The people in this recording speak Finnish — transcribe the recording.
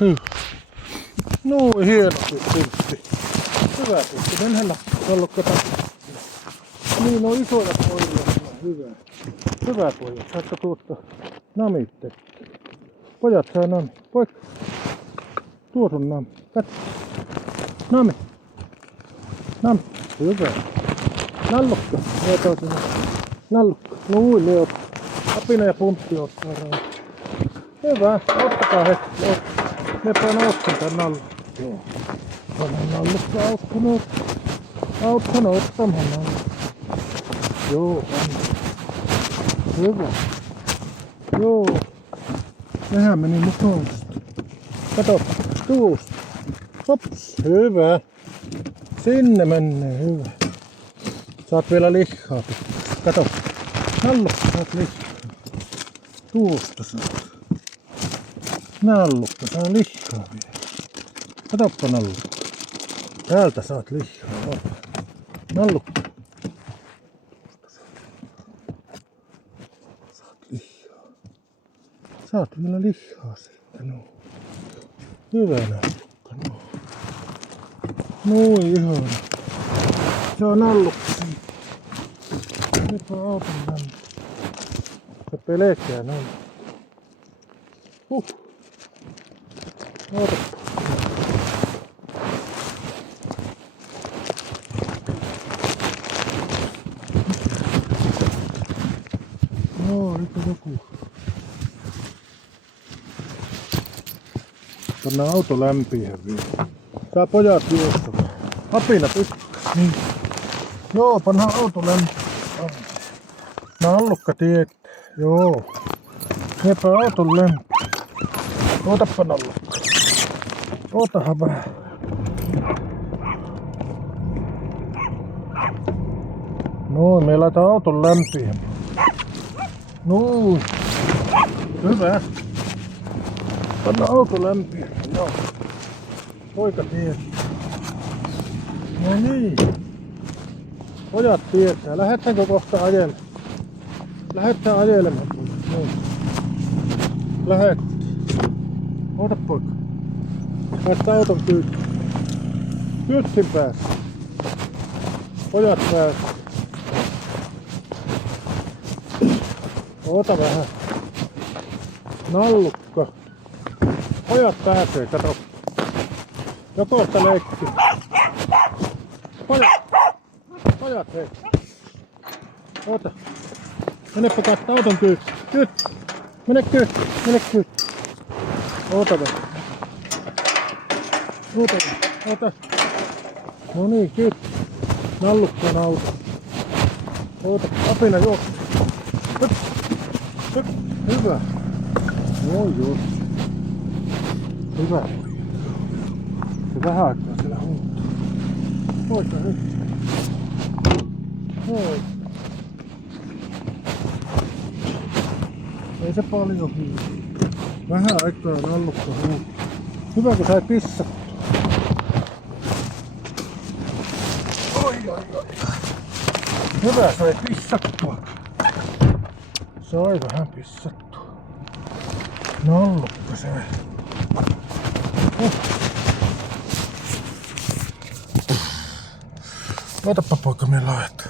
hyvä. No hieno pyrtti. Hyvä pyrtti. Mennään tallukka takaisin. Niin on isoja koiria. Hyvä. Hyvä pojat. Saatko tuosta namit tekee. Pojat saa nami. Poika. Tuossa on nami. Katso. Nami. Nami. Hyvä. Nallukka. Nallukka. Noin ne ottaa. Apina ja puntti ottaa rauhaa. Hyvä. Ottakaa hetki. Me panostin tän nallukka. Joo. Olen nallukka auttanut ottamaan nallukka. Joo, on. Hyvä. Joo. Nehän meni mukaan. Kato, tuusta. Hops, hyvä. Sinne menee, hyvä. Saat vielä lihaa. Kato. Nallukka, saat lihaa. Tuosta saat. Nallukka, saa lihaa vielä. Katoppa nallukka. Täältä saat lihaa. Nallukka. Saat vielä lihaa sitten, no. Hyvä nallukka, no. Noin ihana. Se on nallukka siitä. Nyt on auton lämpö. Se pelkää noin. Ootappa. No, nyt on joku. Pannaan auto lämpiä vielä. Saa pojat juosta. Apina pystyy. Niin. Joo, pannaan auto lämpiä. Nallukka tietää. Joo. Viepä auton lämpiä. Ootappa nallukka. Ootahan vähän. Noin, me laitetaan auton lämpiä. Noin. Hyvä. Panna auto lämpiä. Joo. Poika tietää. No niin. Pojat tietää. Lähdetäänkö kohta ajelemaan? Lähdetään ajelemaan. Noin. Lähdetään. Oota poika. Päästä auton kyytiin. Kytsin päässä. Pojat päässä. Oota vähän. Nallukka. Pojat pääsee, kato. Joko sitä leikkiä. Pojat hei. Oota. Menepä katsoa auton kyytiin. Kyyti. Mene kyytiin. Oota vähän. Oota. No niin, kyyti. Nallukkaan auto. Oota, apina juokse. Hyvä. Joo. Hyvä. Se vähän aikaa siellä huuttaa. Poika nyt. Hei. Ei se paljon huuttaa. Vähän aikaa nallukka huuttaa. Hyvä kun sai pissattua. Oi. Hyvä sai pissattua. Sai vähän pissattua. Nallukka se. Otapa poika, me laitetaan.